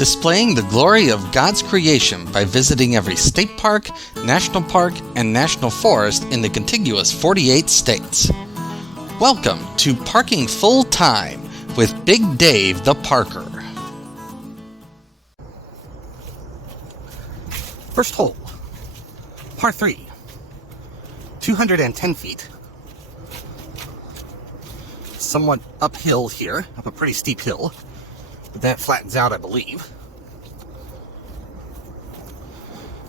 displaying the glory of God's creation by visiting every state park, national park, and national forest in the contiguous 48 states. Welcome to Parking Full Time with Big Dave the Parker. First hole, par 3, 210 feet. Somewhat uphill here, up a pretty steep hill, but that flattens out, I believe.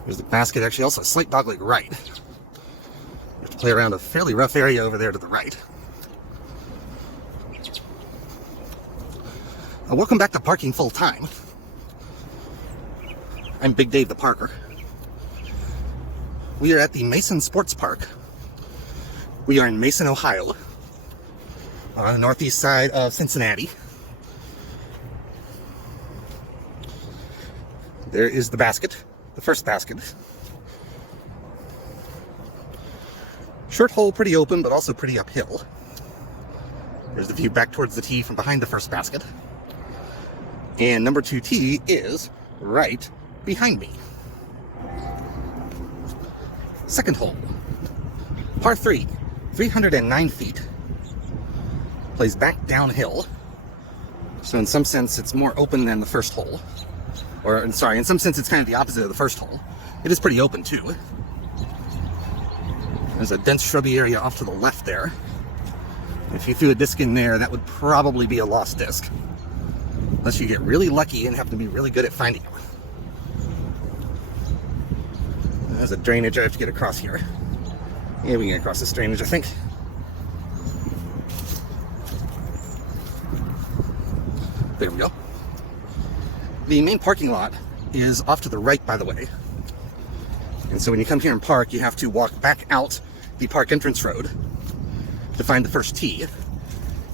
There's the basket, actually also a slight dogleg right. You have to play around a fairly rough area over there to the right. Welcome back to Parking Full Time. I'm Big Dave the Parker. We are at the Mason Sports Park. We are in Mason, Ohio, on the northeast side of Cincinnati. There is the basket, the first basket. Short hole, pretty open, but also pretty uphill. There's the view back towards the tee from behind the first basket. And number 2 tee is right behind me. Second hole, par 3, 309 feet. Plays back downhill. So in some sense, it's more open than the first hole. In some sense, it's kind of the opposite of the first hole. It is pretty open, too. There's a dense shrubby area off to the left there. If you threw a disc in there, that would probably be a lost disc. Unless you get really lucky and have to be really good at finding it. There's a drainage I have to get across here. Yeah, we can get across this drainage, I think. There we go. The main parking lot is off to the right, by the way. And so when you come here and park, you have to walk back out the park entrance road to find the first tee.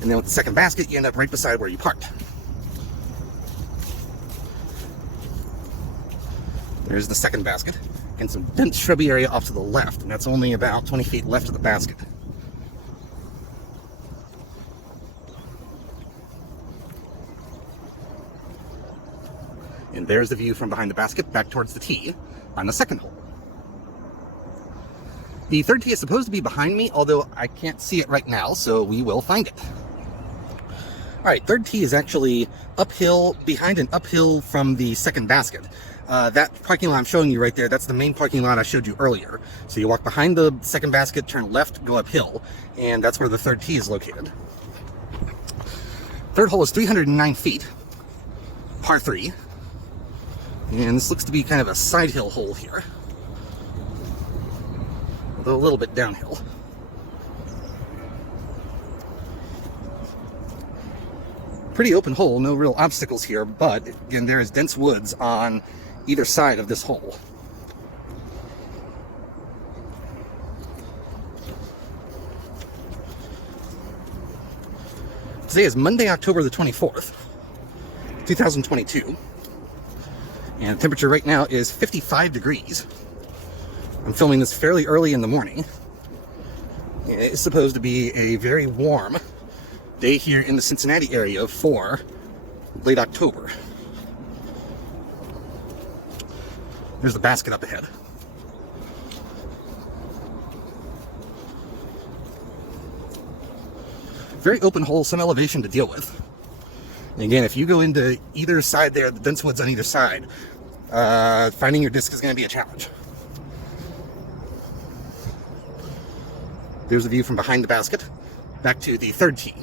And then with the second basket, you end up right beside where you parked. There's the second basket. And some dense shrubby area off to the left. And that's only about 20 feet left of the basket. And there's the view from behind the basket back towards the tee on the second hole. The third tee is supposed to be behind me, although I can't see it right now, so we will find it. Alright, third tee is actually uphill, behind and uphill from the second basket. That parking lot I'm showing you right there, that's the main parking lot I showed you earlier. So you walk behind the second basket, turn left, go uphill, and that's where the third tee is located. Third hole is 309 feet, par 3. And this looks to be kind of a side hill hole here, although a little bit downhill. Pretty open hole, no real obstacles here, but again, there is dense woods on either side of this hole. Today is Monday, October the 24th, 2022. And the temperature right now is 55 degrees. I'm filming this fairly early in the morning. And it's supposed to be a very warm day here in the Cincinnati area for late October. There's the basket up ahead. Very open hole, some elevation to deal with. And again, if you go into either side there, the dense woods on either side, finding your disc is going to be a challenge. There's a view from behind the basket, back to the third tee.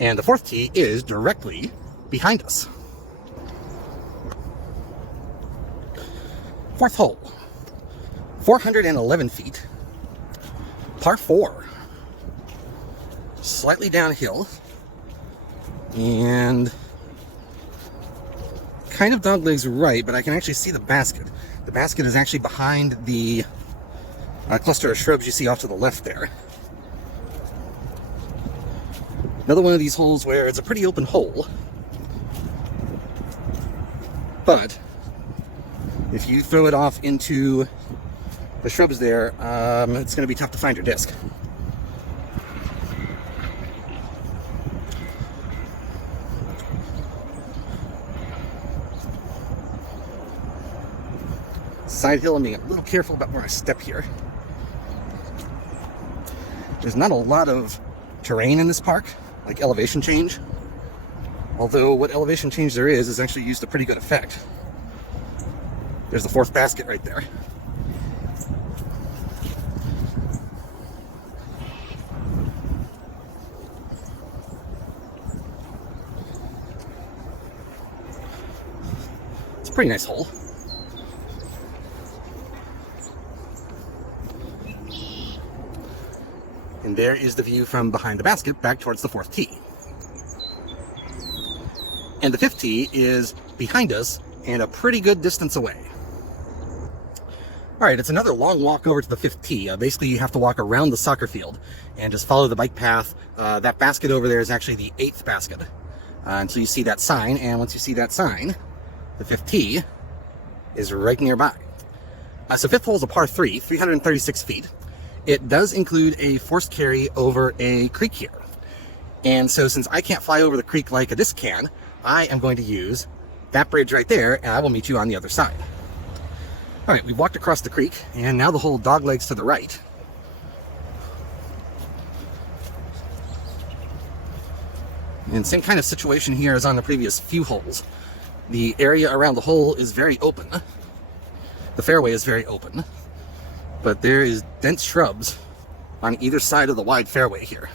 And the fourth tee is directly behind us. Fourth hole, 411 feet, par 4. Slightly downhill. And kind of doglegs right, but I can actually see the basket. The basket is actually behind the cluster of shrubs you see off to the left there. Another one of these holes where it's a pretty open hole, but if you throw it off into the shrubs there, it's going to be tough to find your disc. side hill. I'm being a little careful about where I step here. There's not a lot of terrain in this park, like elevation change. Although what elevation change there is actually used to pretty good effect. There's the fourth basket right there. It's a pretty nice hole. And there is the view from behind the basket back towards the fourth tee. And the fifth tee is behind us and a pretty good distance away. All right, it's another long walk over to the fifth tee. Basically, you have to walk around the soccer field and just follow the bike path. That basket over there is actually the eighth basket until you see that sign. And once you see that sign, the fifth tee is right nearby. So fifth hole is a par 3, 336 feet. It does include a forced carry over a creek here. And so since I can't fly over the creek like a disc can, I am going to use that bridge right there, and I will meet you on the other side. All right, we've walked across the creek, and now the hole doglegs to the right. And same kind of situation here as on the previous few holes. The area around the hole is very open. The fairway is very open. But there is dense shrubs on either side of the wide fairway here.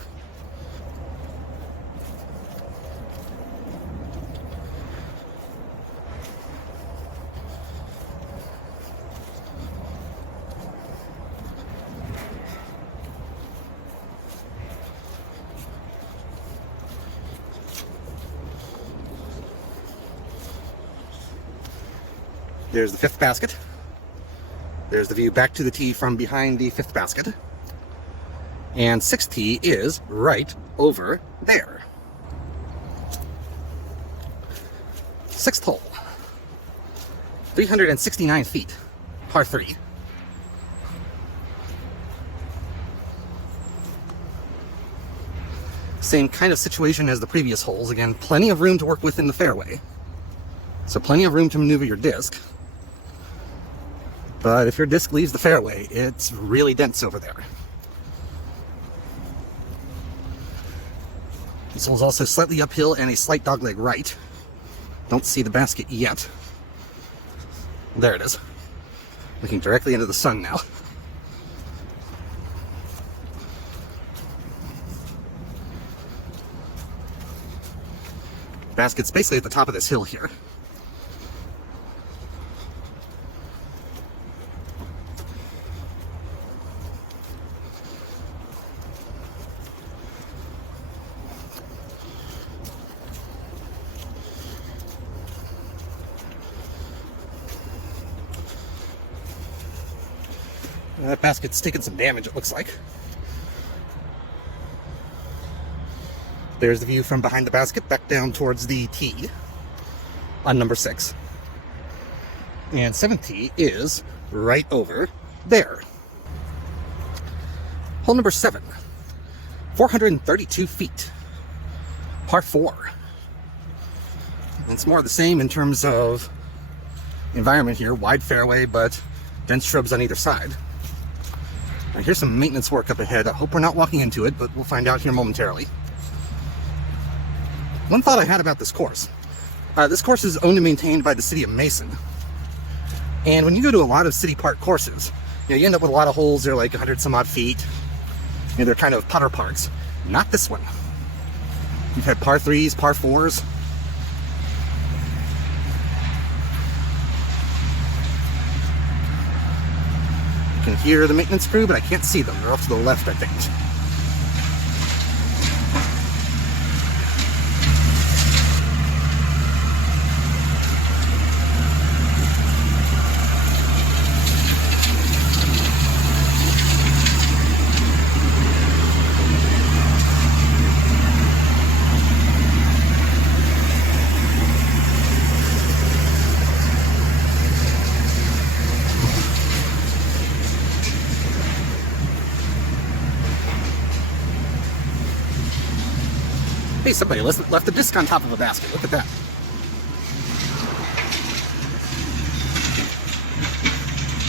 There's the fifth basket. There's the view back to the tee from behind the fifth basket. And sixth tee is right over there. Sixth hole. 369 feet. Par 3. Same kind of situation as the previous holes. Again, plenty of room to work with in the fairway. So plenty of room to maneuver your disc. But if your disc leaves the fairway, it's really dense over there. This hole's also slightly uphill and a slight dogleg right. Don't see the basket yet. There it is. Looking directly into the sun now. Basket's basically at the top of this hill here. That basket's taken some damage, it looks like. There's the view from behind the basket, back down towards the tee on number 6. And 7th tee is right over there. Hole number 7, 432 feet, par 4. And it's more of the same in terms of environment here, wide fairway, but dense shrubs on either side. Now, here's some maintenance work up ahead. I hope we're not walking into it, but we'll find out here momentarily. One thought I had about this course. This course is owned and maintained by the city of Mason. And when you go to a lot of city park courses, you end up with a lot of holes. They're like 100 some odd feet. They're kind of putter parks. Not this one. You've had par 3s, par 4s. I can hear the maintenance crew, but I can't see them. They're off to the left, I think. Hey, somebody left the disc on top of a basket. Look at that.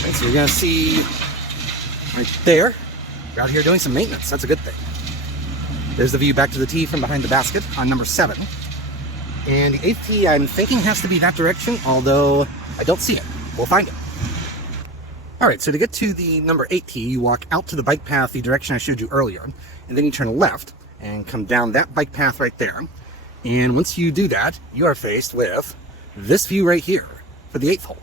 Okay, so you're going to see right there, we're out here doing some maintenance. That's a good thing. There's the view back to the tee from behind the basket on number 7. And the 8th tee, I'm thinking has to be that direction, although I don't see it. We'll find it. All right, so to get to the number 8 tee, you walk out to the bike path the direction I showed you earlier, and then you turn left and come down that bike path right there. And once you do that, you are faced with this view right here for the 8th hole.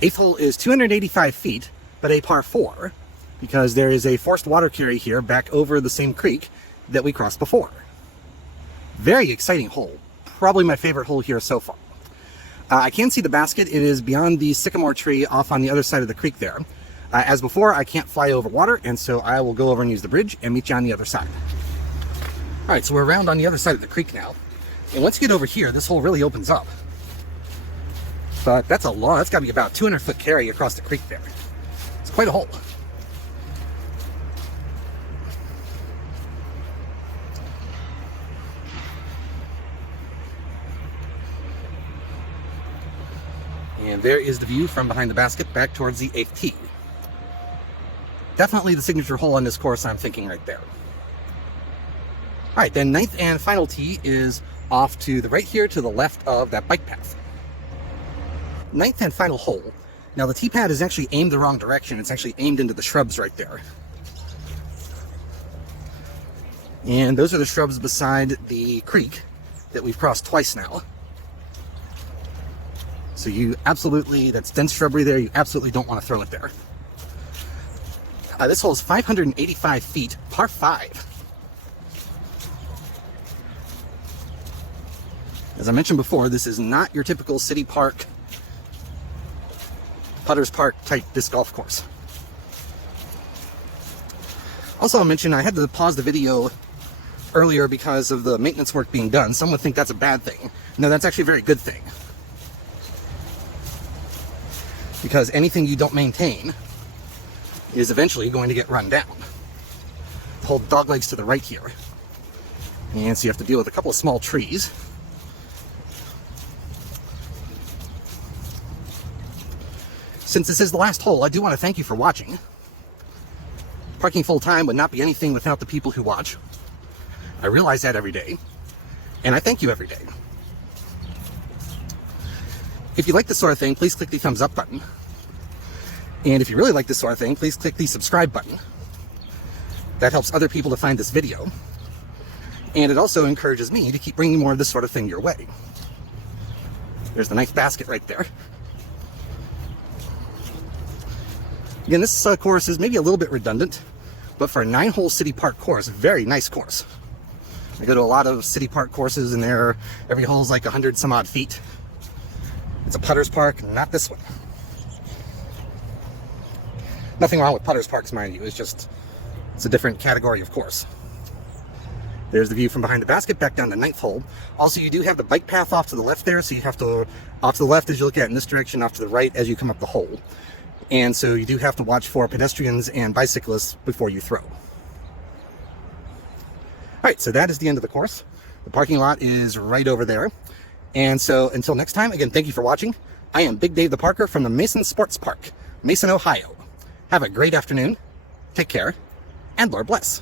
8th hole is 285 feet, but a par 4, because there is a forced water carry here back over the same creek that we crossed before. Very exciting hole. Probably my favorite hole here so far. I can see the basket. It is beyond the sycamore tree off on the other side of the creek there. As before, I can't fly over water, and so I will go over and use the bridge and meet you on the other side. All right, so we're around on the other side of the creek now. And once you get over here, this hole really opens up. But that's that's got to be about 200-foot carry across the creek there. It's quite a hole. And there is the view from behind the basket back towards the 8th tee. Definitely the signature hole on this course, I'm thinking right there. All right, then 9th and final tee is off to the right here to the left of that bike path. 9th and final hole. Now the tee pad is actually aimed the wrong direction. It's actually aimed into the shrubs right there. And those are the shrubs beside the creek that we've crossed twice now. So you absolutely, that's dense shrubbery there, you absolutely don't want to throw it there. This hole is 585 feet, par 5. As I mentioned before, this is not your typical city park, Putter's Park type disc golf course. Also, I'll mention I had to pause the video earlier because of the maintenance work being done. Some would think that's a bad thing. No, that's actually a very good thing. Because anything you don't maintain is eventually going to get run down. Hold dog legs to the right here. And so you have to deal with a couple of small trees. Since this is the last hole, I do want to thank you for watching. Parking full time would not be anything without the people who watch. I realize that every day, and I thank you every day. If you like this sort of thing, please click the thumbs up button. And if you really like this sort of thing, please click the subscribe button. That helps other people to find this video. And it also encourages me to keep bringing more of this sort of thing your way. There's the nice basket right there. Again, this course is maybe a little bit redundant, but for a 9-hole city park course, very nice course. I go to a lot of city park courses and every hole is like 100 some odd feet. It's a Putter's Park, not this one. Nothing wrong with Putter's Parks, mind you. It's a different category of course. There's the view from behind the basket back down to 9th hole. Also, you do have the bike path off to the left there, so you have to, off to the left as you look at it in this direction, off to the right as you come up the hole. And so you do have to watch for pedestrians and bicyclists before you throw. All right, so that is the end of the course. The parking lot is right over there. And so until next time, again, thank you for watching. I am Big Dave the Parker from the Mason Sports Park, Mason, Ohio. Have a great afternoon, take care, and Lord bless.